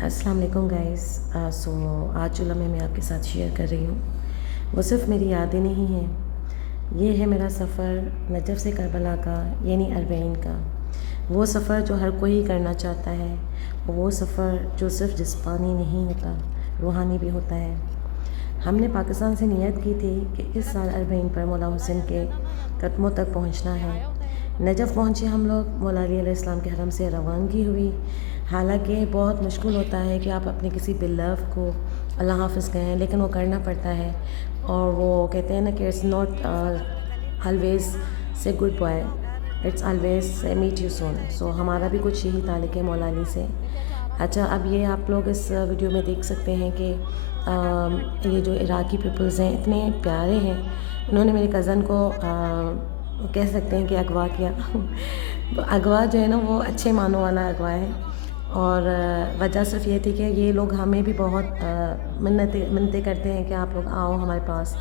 अस्सलाम वालेकुम गाइस। सो आज जो लम्हे मैं आपके साथ शेयर कर रही हूँ वो सिर्फ मेरी यादें नहीं हैं। ये है मेरा सफ़र नजफ़ से करबला का, यानी अरबईन का। वो सफ़र जो हर कोई करना चाहता है, वो सफ़र जो सिर्फ जिस्मानी नहीं होता, रूहानी भी होता है। हमने पाकिस्तान से नियत की थी कि इस साल अरबईन पर मौला हुसैन के कदमों तक पहुँचना है। नजफ़ पहुँचे हम लोग, मौला अली अलैहिस्सलाम के हरम से रवानगी हुई। हालांकि बहुत मुश्किल होता है कि आप अपने किसी बिलव को अल्लाह हाफ़िज़ कहें, लेकिन वो करना पड़ता है। और वो कहते हैं ना कि इट्स नॉट ऑलवेज़ से गुड बाय, इट्स ऑलवेज़ से मीट यू सून। सो हमारा भी कुछ यही ताल्लुक़ है मौला अली से। अच्छा, अब ये आप लोग इस वीडियो में देख सकते हैं कि ये जो इराकी पीपल्स हैं इतने प्यारे हैं। इन्होंने मेरे कज़न को कह सकते हैं कि अगवा किया। तो अगवा जो है ना वो अच्छे मानों वाला अगवा है। और वजह सिर्फ ये थी कि ये लोग हमें भी बहुत मिन्नतें करते हैं कि आप लोग आओ हमारे पास,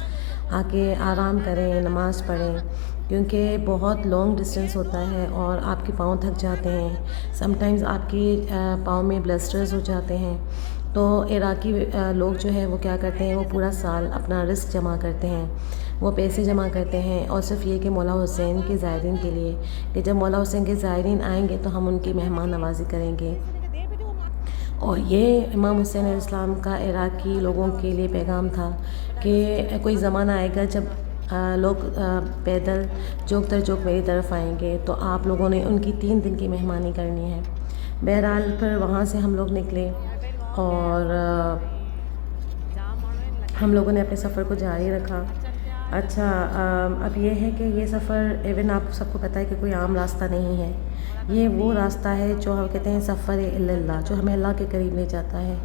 आके आराम करें, नमाज़ पढ़ें, क्योंकि बहुत लॉन्ग डिस्टेंस होता है और आपके पाँव थक जाते हैं। समटाइम्स आपके पाँव में ब्लस्टर्स हो जाते हैं। तो इराकी लोग जो है वो क्या करते हैं, वो पूरा साल अपना रिस्क जमा करते हैं, वो पैसे जमा करते हैं, और सिर्फ ये कि मौला हुसैन के ज़ायरीन के लिए, कि जब मौला हुसैन के ज़ायरीन आएंगे तो हम उनकी मेहमान नवाज़ी करेंगे। और ये इमाम हुसैन अलैहिस्सलाम का इराकी लोगों के लिए पैगाम था कि कोई ज़माना आएगा जब लोग पैदल जोक दर जोक मेरी तरफ आएंगे, तो आप लोगों ने उनकी 3 दिन की मेहमानी करनी है। बहरहाल फिर वहाँ से हम लोग निकले और हम लोगों ने अपने सफ़र को जारी रखा। अच्छा, अब ये है कि ये सफ़र इवन आप सबको पता है कि कोई आम रास्ता नहीं है। ये वो रास्ता है जो हम कहते हैं सफ़र इल्लल्लाह, जो हमें अल्लाह के करीब ले जाता है।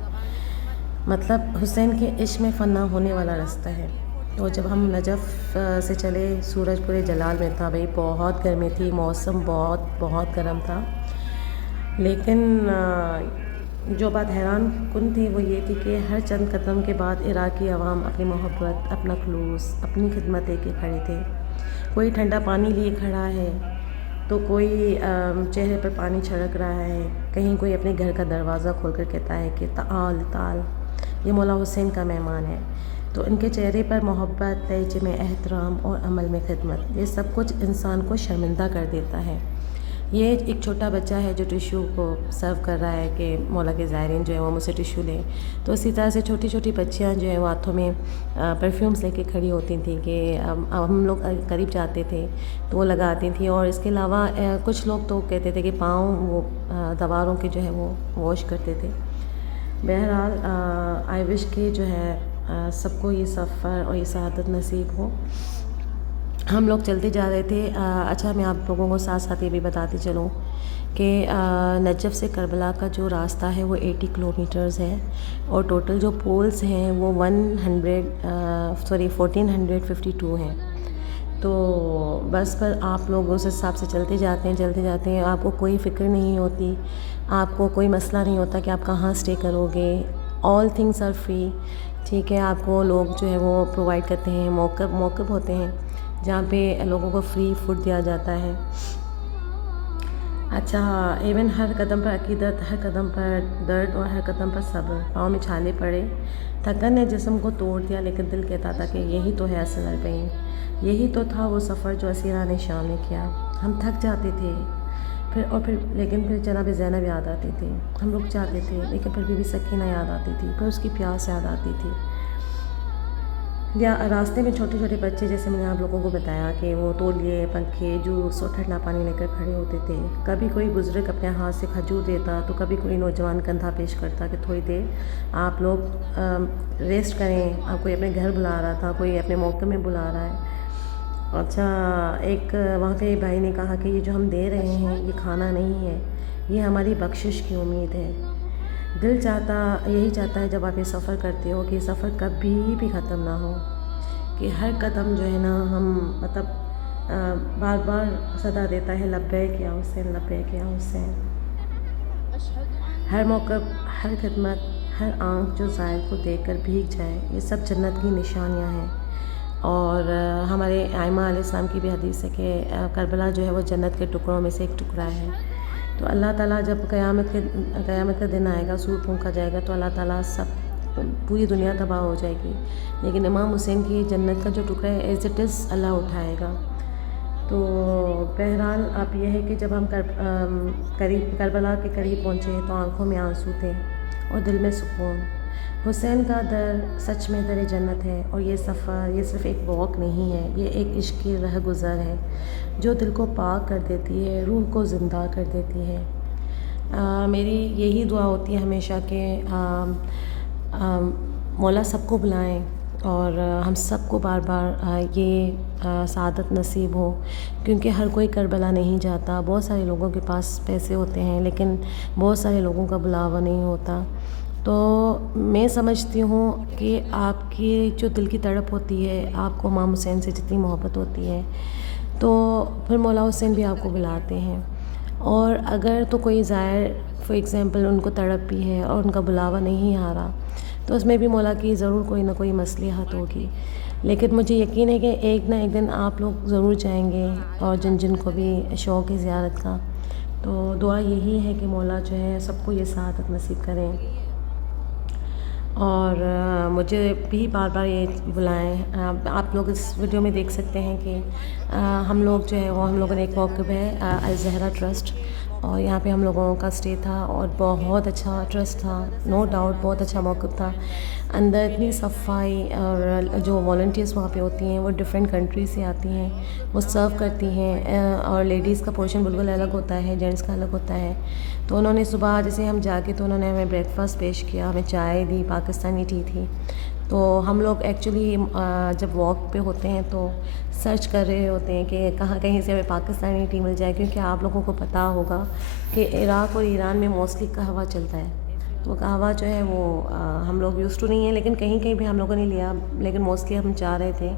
मतलब हुसैन के इश्क में फ़ना होने वाला रास्ता है। तो जब हम नजफ़ से चले, सूरज पूरे जलाल में था भाई, बहुत गर्मी थी, मौसम बहुत बहुत गर्म था। लेकिन जो बात हैरान कुन थी वो ये थी कि हर चंद कदम के बाद इराकी अवाम अपनी मोहब्बत, अपना खलूस, अपनी खिदमत लेके खड़े थे। कोई ठंडा पानी लिए खड़ा है, तो कोई चेहरे पर पानी छिड़क रहा है, कहीं कोई अपने घर का दरवाज़ा खोलकर कहता है कि ताल ताल, ये मौला हुसैन का मेहमान है। तो इनके चेहरे पर मोहब्बत, लहजे में एहतराम और अमल में खिदमत, ये सब कुछ इंसान को शर्मिंदा कर देता है। ये एक छोटा बच्चा है जो टिशू को सर्व कर रहा है कि मौला के ज़ायरीन जो है वो मुझसे टिशू लें। तो इसी तरह से छोटी छोटी बच्चियाँ जो है वो हाथों में परफ्यूम्स लेके खड़ी होती थी कि हम लोग करीब जाते थे तो वो लगाती थी। और इसके अलावा कुछ लोग तो कहते थे कि पाँव वो दवारों के जो है वो वॉश करते थे। बहरहाल आई विश कि जो है सबको ये सफ़र और ये सआदत नसीब हो। हम लोग चलते जा रहे थे। अच्छा, मैं आप लोगों को साथ साथ ये भी बताती चलूँ कि नजफ़ से करबला का जो रास्ता है वो 80 किलोमीटर्स है, और टोटल जो पोल्स हैं वो 1452 हैं। तो बस पर आप लोग उस हिसाब से चलते जाते हैं, आपको कोई फ़िक्र नहीं होती, आपको कोई मसला नहीं होता कि आप कहाँ स्टे करोगे। ऑल थिंग्स आर फ्री, ठीक है। आपको लोग जो है वो प्रोवाइड करते हैं, मौक़िफ़ होते हैं जहाँ पे लोगों को फ्री फूड दिया जाता है। अच्छा, इवन हर कदम पर अकीदत, हर कदम पर दर्द और हर कदम पर सब्र। पाँव में छाले पड़े, थकन ने जिस्म को तोड़ दिया, लेकिन दिल कहता था कि यही तो है असल अरबईन, यही तो था वो सफ़र जो असीरा ने शाम में किया। हम थक जाते थे लेकिन फिर जनाब ज़ैनब याद आती थी। हम रुक जाते थे, लेकिन फिर बीबी सकीना याद आती थी, फिर उसकी प्यास याद आती थी। या रास्ते में छोटे छोटे बच्चे, जैसे मैंने आप लोगों को बताया कि वो तौलिए, पंखे, जूस और ठंडा पानी लेकर खड़े होते थे। कभी कोई बुज़ुर्ग अपने हाथ से खजूर देता, तो कभी कोई नौजवान कंधा पेश करता कि थोड़ी देर आप लोग रेस्ट करें। आप कोई अपने घर बुला रहा था, कोई अपने मौके में बुला रहा है। अच्छा, एक वहाँ पे भाई ने कहा कि ये जो हम दे रहे हैं ये खाना नहीं है, ये हमारी बख्शिश की उम्मीद है। दिल यही चाहता है जब आप ये सफ़र करते हो कि सफ़र कभी भी ख़त्म ना हो, कि हर कदम जो है ना हम मतलब बार बार सदा देता है लब्बैक या हुसैन, लब्बैक या हुसैन। हर मौक़िफ़, हर खिदमत, हर आँख जो ज़ाहिर को देखकर भीग जाए, ये सब जन्नत की निशानियाँ हैं। और हमारे आइमा अलैहिस्सलाम की भी हदीस है कि करबला जो है वो जन्नत के टुकड़ों में से एक टुकड़ा है। تو اللہ تعالیٰ جب قیامت کا دن آئے گا، سور پھونکا جائے گا، تو اللہ تعالیٰ پوری دنیا تباہ ہو جائے گی، لیکن امام حسین کی جنت کا جو ٹکڑا ہے ایز اٹ از اللہ اٹھائے گا۔ تو بہرحال اب یہ ہے کہ جب ہم کربلا کے قریب پہنچے تو آنکھوں میں آنسو تھے اور دل میں سکون۔ حسین کا در سچ میں در جنت ہے، اور یہ سفر یہ صرف ایک واک نہیں ہے، یہ ایک عشق کی رہ گزر ہے جو دل کو پاک کر دیتی ہے، روح کو زندہ کر دیتی ہے۔ میری یہی دعا ہوتی ہے ہمیشہ کہ مولا سب کو بلائیں اور ہم سب کو بار بار یہ سعادت نصیب ہو، کیونکہ ہر کوئی کربلا نہیں جاتا۔ بہت سارے لوگوں کے پاس پیسے ہوتے ہیں لیکن بہت سارے لوگوں کا بلاوا نہیں ہوتا۔ تو میں سمجھتی ہوں کہ آپ کی جو دل کی تڑپ ہوتی ہے، آپ کو امام حسین سے جتنی محبت ہوتی ہے، تو پھر مولا حسین بھی آپ کو بلاتے ہیں۔ اور اگر تو کوئی زائر فار ایگزامپل ان کو تڑپ بھی ہے اور ان کا بلاوا نہیں آ رہا، تو اس میں بھی مولا کی ضرور کوئی نہ کوئی مصلحت ہوگی، لیکن مجھے یقین ہے کہ ایک نہ ایک دن آپ لوگ ضرور جائیں گے، اور جن جن کو بھی شوق ہے زیارت کا۔ تو دعا یہی ہے کہ مولا جو ہے سب کو یہ سعادت نصیب کریں، اور مجھے بھی بار بار یہ بلائیں۔ آپ لوگ اس ویڈیو میں دیکھ سکتے ہیں کہ ہم لوگ جو ہے وہ ہم لوگوں نے ایک موقف ہے الزہرا ٹرسٹ، اور یہاں پہ ہم لوگوں کا اسٹے تھا اور بہت اچھا ٹرسٹ تھا، نو ڈاؤٹ بہت اچھا موقف تھا۔ اندر اتنی صفائی، اور جو والنٹیئرس وہاں پہ ہوتی ہیں وہ ڈفرینٹ کنٹری سے آتی ہیں، وہ سرو کرتی ہیں، اور لیڈیز کا پورشن بالکل الگ ہوتا ہے، جینٹس کا الگ ہوتا ہے۔ تو انہوں نے صبح جیسے ہم جا کے تو انہوں نے ہمیں بریک فاسٹ پیش کیا، ہمیں چائے دی، پاکستانی ٹی تھی۔ تو ہم لوگ ایکچولی جب واک پہ ہوتے ہیں تو سرچ کر رہے ہوتے ہیں کہ کہیں سے ہمیں پاکستانی ٹی مل جائے، کیونکہ آپ لوگوں کو پتہ ہوگا کہ عراق اور ایران میں موسٹلی قہوہ چلتا ہے۔ تو قہوہ جو ہے وہ ہم لوگ یوز ٹو نہیں ہیں، لیکن کہیں کہیں بھی ہم لوگوں نے لیا، لیکن موسٹلی ہم چاہ رہے تھے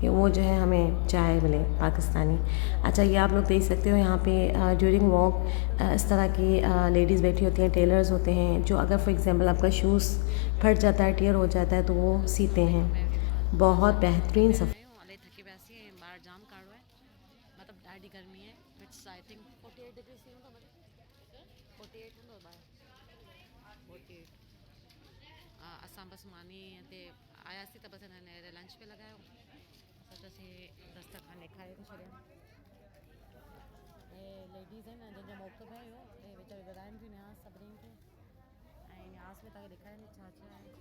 کہ وہ جو ہے ہمیں چائے ملے پاکستانی۔ اچھا، یہ آپ لوگ دیکھ سکتے ہو یہاں پہ ڈیورنگ واک اس طرح کی لیڈیز بیٹھی ہوتی ہیں، ٹیلرز ہوتے ہیں جو اگر فار ایگزامپل آپ کا شوز پھٹ جاتا ہے، ٹیئر ہو جاتا ہے تو وہ سیتے ہیں۔ بہت بہترین سفر۔ اساں بس مانی تے آیا سی تو بس انہیں لنچ پہ لگایا تو دسترخوان کھائے تو چھڑیا لیڈیز ہیں نا جن جو موقف ہے یہ ویچارے ورائن بھی نیاز صبرین کے نیاز میں تاکہ لکھا ہے چاچا ہے۔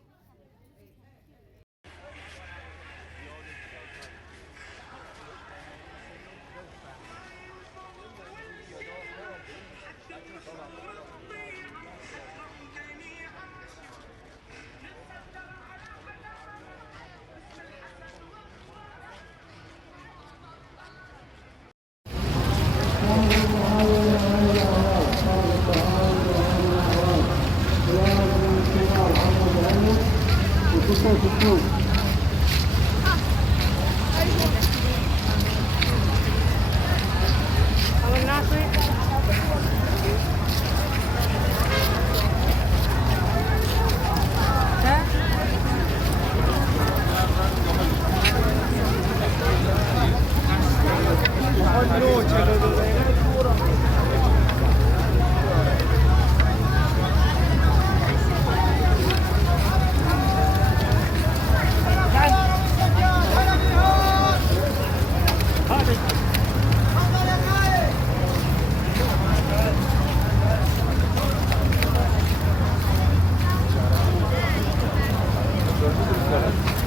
Gördünüz mü?